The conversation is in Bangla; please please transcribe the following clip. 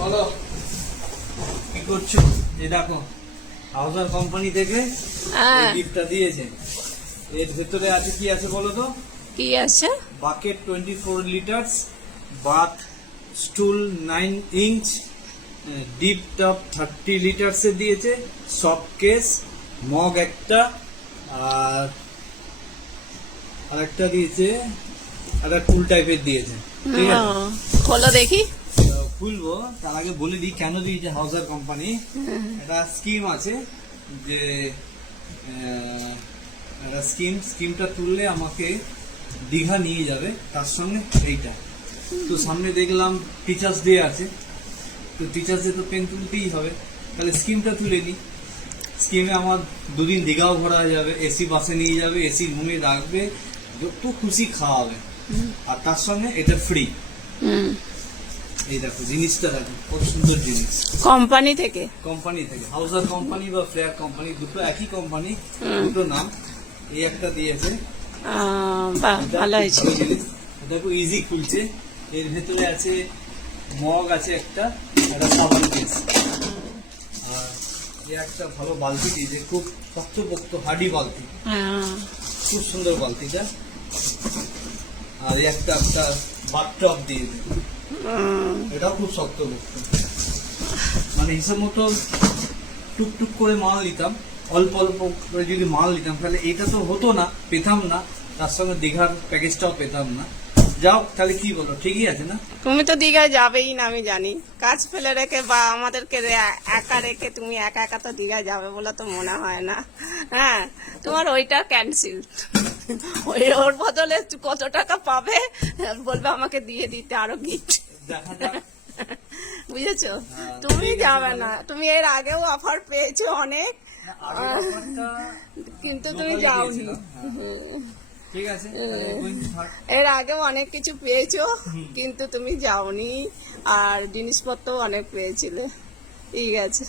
বলো কি করছো? এই দেখো হাউজার কোম্পানি থেকে গিফটটা দিয়েছে। এর ভেতরে আছে কি আছে বলো তো? কি আছে? Bucket 24 litres, bath stool 9 inch, deep top 30 litres এ দিয়েছে, সফট কেস, মগ একটা, আর আরেকটা দিয়েছে, একটা কুল টাইপের দিয়েছে। ঠিক আছে, খোলো দেখি। খুলবো তার আগে বলে দিই কেন দিয়েছে হাউজার কোম্পানি। একটা স্কিম আছে যে একটা স্কিমটা তুললে আমাকে দীঘা নিয়ে যাবে, তার সঙ্গে এইটা তো সামনে দেখলাম টিচার্স ডে আছে, তো টিচার্স ডে তো পেন তুলতেই হবে, তাহলে স্কিমটা তুলে নিই। স্কিমে আমার দুদিন দীঘাও ঘোরা যাবে, এসি বাসে নিয়ে যাবে, এসি রুমে রাখবে, যত খুশি খাওয়াবে, আর তার সঙ্গে এটা ফ্রি। এই দেখো জিনিসটা দেখো, কত সুন্দর জিনিস। কোম্পানি থেকে হাউজার কোম্পানি বা ফ্লেয়ার কোম্পানি, দুটো একই কোম্পানি, দুটো নাম। এই একটা দিয়েছে, বাহ ভালো হয়েছে। দেখো ইজি খুলছে। এর ভেতরে আছে মগ আছে একটা সাবান কেস, আর একটা ভালো বালতি দিয়েছে, খুব শক্তপোক্ত হাডি বালতি, খুব সুন্দর বালতিটা। আর একটা বাথটব দিয়েছে, এটাও খুব শক্তপোক্ত। মানে হিসাব মতো টুকটুক করে মাল নিতাম, অল্প অল্প করে যদি মাল নিতাম তাহলে এটা তো হতো না, পেতাম না, তার সঙ্গে দীঘার প্যাকেজটাও পেতাম না। যাও তাহলে কি বলো, ঠিকই আছে না? তুমি তো দীঘায় যাবেই না আমি জানি, কাজ ফেলে রেখে বা আমাদেরকে একা রেখে তুমি একা একা তো দীঘায় যাবে বলে তো মনে হয় না। হ্যাঁ, তোমার ওইটা ক্যান্সেল। ওর বদলে কত টাকা পাবে বলবে আমাকে দিয়ে দিতে আরো গিফট। দেখা যাক। বুঝেছো? তুমি যাবে না, তুমি এর আগেও অফার পেয়েছো অনেক, কিন্তু তুমি যাওনি। ঠিক আছে, এর আগেও অনেক কিছু পেয়েছো কিন্তু তুমি যাওনি, আর জিনিসপত্র অনেক পেয়েছিলে। ঠিক আছে।